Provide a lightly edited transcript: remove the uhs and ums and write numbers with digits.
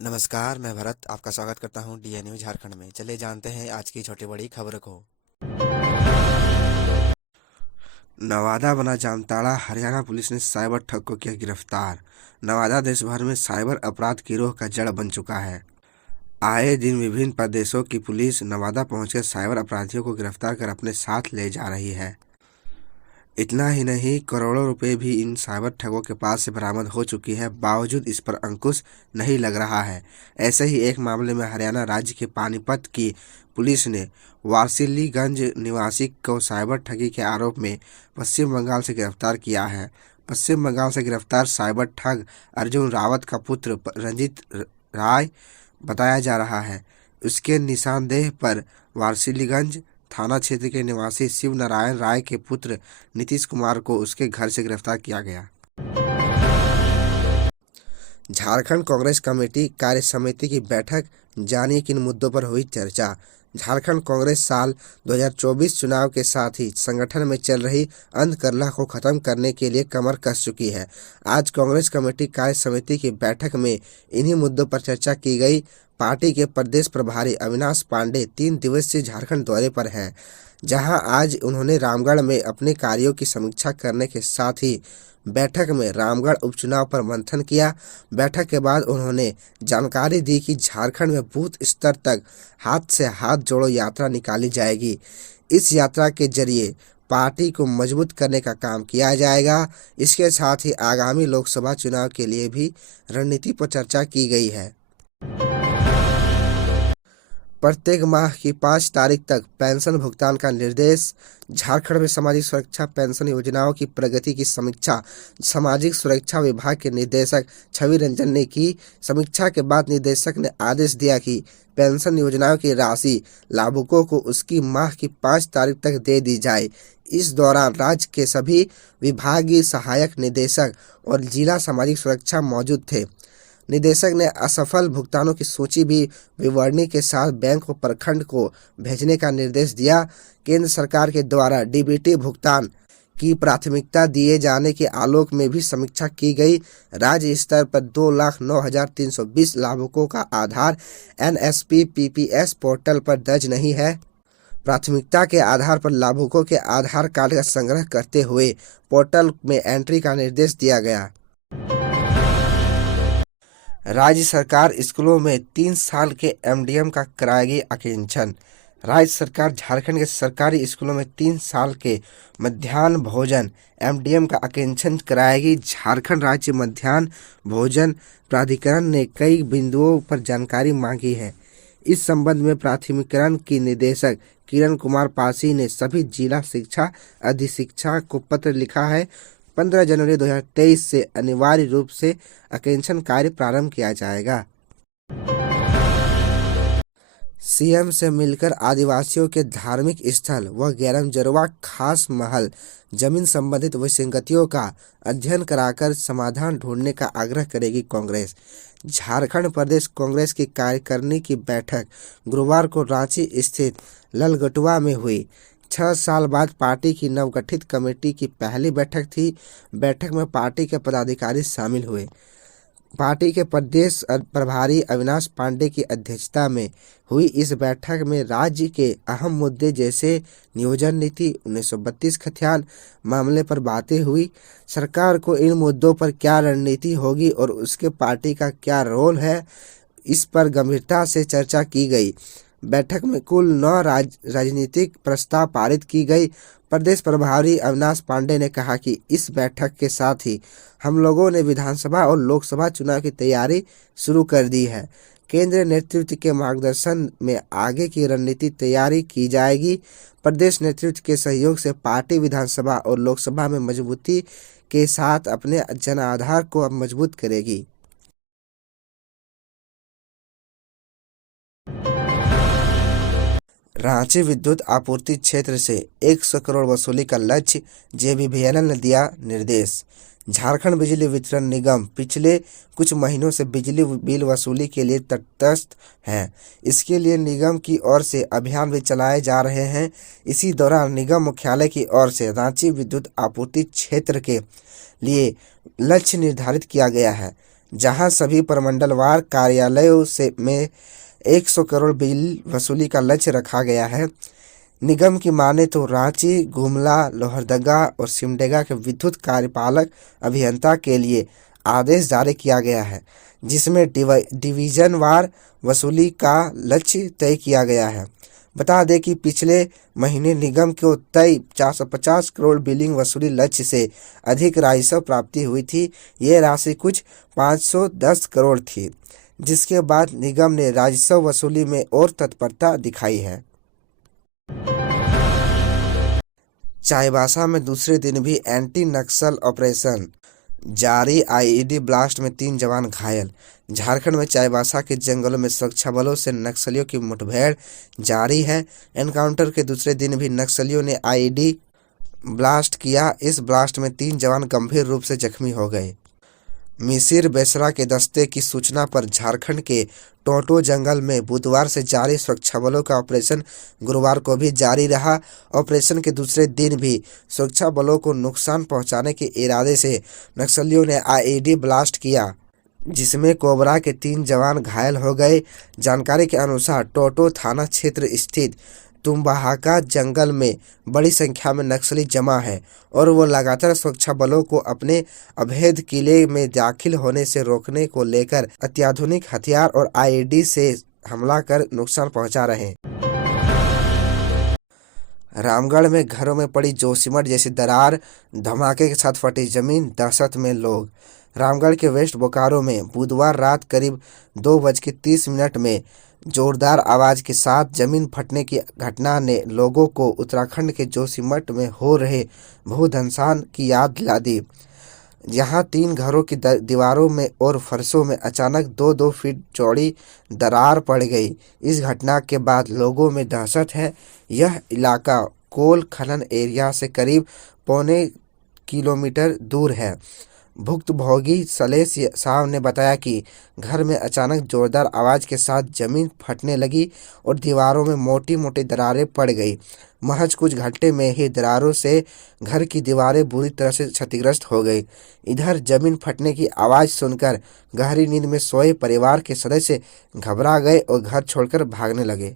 नमस्कार, मैं भरत आपका स्वागत करता हूँ डीएनयू झारखंड में। चलिए जानते हैं आज की छोटी बड़ी खबर को। नवादा बना जामताड़ा, हरियाणा पुलिस ने साइबर ठग को किया गिरफ्तार। नवादा देश भर में साइबर अपराध गिरोह का जड़ बन चुका है। आए दिन विभिन्न प्रदेशों की पुलिस नवादा पहुंचकर साइबर अपराधियों को गिरफ्तार कर अपने साथ ले जा रही है। इतना ही नहीं, करोड़ों रुपए भी इन साइबर ठगों के पास से बरामद हो चुकी है। बावजूद इस पर अंकुश नहीं लग रहा है। ऐसे ही एक मामले में हरियाणा राज्य के पानीपत की पुलिस ने वारसिलीगंज निवासी को साइबर ठगी के आरोप में पश्चिम बंगाल से गिरफ्तार किया है। पश्चिम बंगाल से गिरफ्तार साइबर ठग अर्जुन रावत का पुत्र रंजीत राय बताया जा रहा है। उसके निशानदेह पर वारसिलीगंज थाना क्षेत्र के निवासी शिव नारायण राय के पुत्र नीतीश कुमार को उसके घर से गिरफ्तार किया गया। झारखंड कांग्रेस कमेटी कार्य समिति की बैठक, जानिए किन मुद्दों पर हुई चर्चा। झारखंड कांग्रेस साल 2024 चुनाव के साथ ही संगठन में चल रही अंधकरला को खत्म करने के लिए कमर कस चुकी है। आज कांग्रेस कमेटी कार्य समिति की बैठक में इन्हीं मुद्दों पर चर्चा की गई। पार्टी के प्रदेश प्रभारी अविनाश पांडे 3 दिवसीय झारखंड दौरे पर हैं, जहां आज उन्होंने रामगढ़ में अपने कार्यों की समीक्षा करने के साथ ही बैठक में रामगढ़ उपचुनाव पर मंथन किया। बैठक के बाद उन्होंने जानकारी दी कि झारखंड में बूथ स्तर तक हाथ से हाथ जोड़ो यात्रा निकाली जाएगी। इस यात्रा के जरिए पार्टी को मजबूत करने का काम किया जाएगा। इसके साथ ही आगामी लोकसभा चुनाव के लिए भी रणनीति पर चर्चा की गई है। प्रत्येक माह की 5 तारीख तक पेंशन भुगतान का निर्देश। झारखंड में सामाजिक सुरक्षा पेंशन योजनाओं की प्रगति की समीक्षा सामाजिक सुरक्षा विभाग के निदेशक छवि रंजन ने की। समीक्षा के बाद निदेशक ने आदेश दिया कि पेंशन योजनाओं की राशि लाभुकों को उसकी माह की 5 तारीख तक दे दी जाए। इस दौरान राज्य के सभी विभागीय सहायक निदेशक और जिला सामाजिक सुरक्षा मौजूद थे। निदेशक ने असफल भुगतानों की सूची भी विवरणी के साथ बैंक व प्रखंड को भेजने का निर्देश दिया। केंद्र सरकार के द्वारा डीबीटी भुगतान की प्राथमिकता दिए जाने के आलोक में भी समीक्षा की गई। राज्य स्तर पर 2,09,320 लाभुकों का आधार एनएसपी पीपीएस पोर्टल पर दर्ज नहीं है। प्राथमिकता के आधार पर लाभुकों के आधार कार्ड का संग्रह करते हुए पोर्टल में एंट्री का निर्देश दिया गया। राज्य सरकार स्कूलों में 3 साल के एमडीएम का कराएगी अकेंचन। राज्य सरकार झारखंड के सरकारी स्कूलों में 3 साल के मध्याह्न भोजन एमडीएम का अकेंचन कराएगी। झारखंड राज्य मध्याह्न भोजन प्राधिकरण ने कई बिंदुओं पर जानकारी मांगी है। इस संबंध में प्राधिकरण की निदेशक किरण कुमार पासी ने सभी जिला शिक्षा अधीक्षक को पत्र लिखा है। 15 जनवरी 2023 से अनिवार्य रूप से अकेंचन कार्य प्रारंभ किया जाएगा। सीएम से मिलकर आदिवासियों के धार्मिक स्थल व गैरमजरवा खास महल जमीन संबंधित विसंगतियों का अध्ययन कराकर समाधान ढूंढने का आग्रह करेगी कांग्रेस। झारखंड प्रदेश कांग्रेस की कार्यकारिणी की बैठक गुरुवार को रांची स्थित ललगटुआ में हुई। 6 साल बाद पार्टी की नवगठित कमेटी की पहली बैठक थी। बैठक में पार्टी के पदाधिकारी शामिल हुए। पार्टी के प्रदेश प्रभारी अविनाश पांडे की अध्यक्षता में हुई इस बैठक में राज्य के अहम मुद्दे जैसे नियोजन नीति, 1932 खतियान मामले पर बातें हुई। सरकार को इन मुद्दों पर क्या रणनीति होगी और उसके पार्टी का क्या रोल है, इस पर गंभीरता से चर्चा की गई। बैठक में कुल 9 राजनीतिक प्रस्ताव पारित की गई। प्रदेश प्रभारी अविनाश पांडे ने कहा कि इस बैठक के साथ ही हम लोगों ने विधानसभा और लोकसभा चुनाव की तैयारी शुरू कर दी है। केंद्रीय नेतृत्व के मार्गदर्शन में आगे की रणनीति तैयारी की जाएगी। प्रदेश नेतृत्व के सहयोग से पार्टी विधानसभा और लोकसभा में मजबूती के साथ अपने जनाधार को अब मजबूत करेगी। रांची विद्युत आपूर्ति क्षेत्र से 100 करोड़ वसूली का लक्ष्य, जेबीवीएनएल ने दिया निर्देश। झारखंड बिजली वितरण निगम पिछले कुछ महीनों से बिजली बिल वसूली के लिए तटस्थ है। इसके लिए निगम की ओर से अभियान भी चलाए जा रहे हैं। इसी दौरान निगम मुख्यालय की ओर से रांची विद्युत आपूर्ति क्षेत्र के लिए लक्ष्य निर्धारित किया गया है। जहां सभी प्रमंडलवार कार्यालयों से में 100 करोड़ बिल वसूली का लक्ष्य रखा गया है। निगम की माने तो रांची, गुमला, लोहरदगा और सिमडेगा के विद्युत कार्यपालक अभियंता के लिए आदेश जारी किया गया है, जिसमें डिवीजनवार वसूली का लक्ष्य तय किया गया है। बता दें कि पिछले महीने निगम को तय 450 करोड़ बिलिंग वसूली लक्ष्य से अधिक राजस्व प्राप्ति हुई थी। ये राशि कुछ 510 करोड़ थी, जिसके बाद निगम ने राजस्व वसूली में और तत्परता दिखाई है। चाईबासा में दूसरे दिन भी एंटी नक्सल ऑपरेशन जारी, आईईडी ब्लास्ट में 3 जवान घायल। झारखंड में चाईबासा के जंगलों में सुरक्षा बलों से नक्सलियों की मुठभेड़ जारी है। एनकाउंटर के दूसरे दिन भी नक्सलियों ने आईईडी ब्लास्ट किया। इस ब्लास्ट में 3 जवान गंभीर रूप से जख्मी हो गए। मिसिर बेसरा के दस्ते की सूचना पर झारखंड के टोटो जंगल में बुधवार से जारी सुरक्षा बलों का ऑपरेशन गुरुवार को भी जारी रहा। ऑपरेशन के दूसरे दिन भी सुरक्षा बलों को नुकसान पहुंचाने के इरादे से नक्सलियों ने आईईडी ब्लास्ट किया, जिसमें कोबरा के 3 जवान घायल हो गए। जानकारी के अनुसार टोटो थाना क्षेत्र स्थित तुम्बाहाका जंगल में बड़ी संख्या में नक्सली जमा है और वो लगातार सुरक्षा बलों को अपने अवैध किले में दाखिल होने से रोकने को लेकर अत्याधुनिक हथियार और आईईडी से हमला कर नुकसान पहुंचा रहे हैं। रामगढ़ में घरों में पड़ी जोशीमठ जैसी दरार, धमाके के साथ फटी जमीन, दहशत में लोग। रामगढ़ के वेस्ट बोकारो में बुधवार रात करीब 2:30 में जोरदार आवाज के साथ जमीन फटने की घटना ने लोगों को उत्तराखंड के जोशीमठ में हो रहे भूधंसान की याद दिला दी। यहाँ 3 घरों की दीवारों में और फर्शों में अचानक 2-2 फीट चौड़ी दरार पड़ गई। इस घटना के बाद लोगों में दहशत है। यह इलाका कोल खनन एरिया से करीब पौने किलोमीटर दूर है। भुक्तभोगी सलेश साहब ने बताया कि घर में अचानक जोरदार आवाज के साथ जमीन फटने लगी और दीवारों में मोटी मोटी दरारें पड़ गई। महज कुछ घंटे में ही दरारों से घर की दीवारें बुरी तरह से क्षतिग्रस्त हो गई। इधर जमीन फटने की आवाज सुनकर गहरी नींद में सोए परिवार के सदस्य घबरा गए और घर छोड़कर भागने लगे।